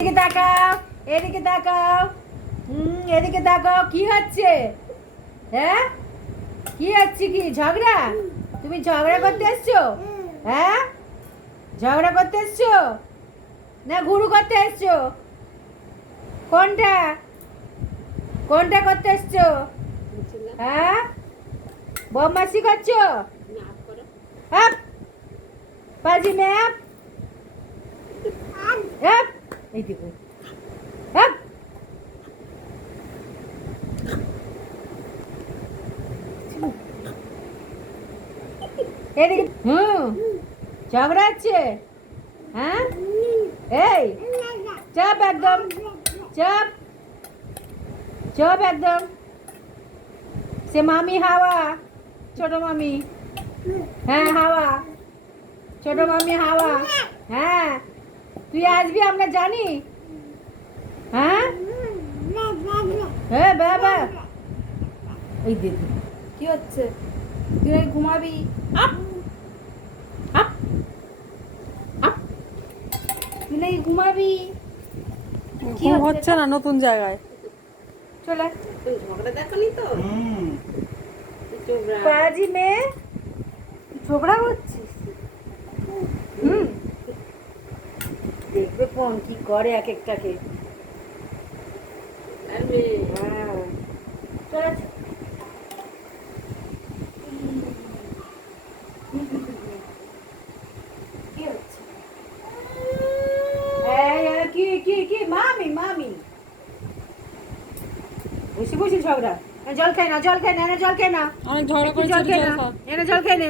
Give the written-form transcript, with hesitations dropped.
এদিকে তাকাও, এদিকে তাকাও, এদিকে তাকাও। কি হচ্ছে? হ্যাঁ, কি হচ্ছে? কি ঝগড়া? তুমি ঝগড়া করতে এসছো? হ্যাঁ, ঝগড়া করতে এসছো না গুরু করতে এসছো? কোনটা কোনটা করতে এসছো? হ্যাঁ, বদমাশি করছো? আপ পাজি ম্যাপ, আপ এই দেখো, আপ এদিকে। ঝগড়া হচ্ছে? হ্যাঁ, এই চাপ একদম, চাপ চাপ একদম। সে মামি হাওয়া, ছোট মামি। হ্যাঁ হাওয়া, ছোট মামি হাওয়া। হ্যাঁ, তুই আসবি আমরা জানি। হ্যাঁ হ্যাঁ বাবা, এই দেখি কি হচ্ছে? তুই নাকি ঘুমাবি? Up up up. তুই নাকি ঘুমাবি? কি ঘুম হচ্ছে না নতুন জায়গায়। চলে ঝগড়া দেখালি তো? পাজি মেয়ে, ঝগড়া করছিস? দেখবে কোন কি করে এক একটাকে। হ্যাঁ চলে কি হচ্ছে? কি কি কি মামি মামি বসে বসে ঝগড়া। জল খাই না, জল খাই না, জল খাই না, অনেক ঝগড়া করেছে, জল খাই জল না, খাও। জল খাই না।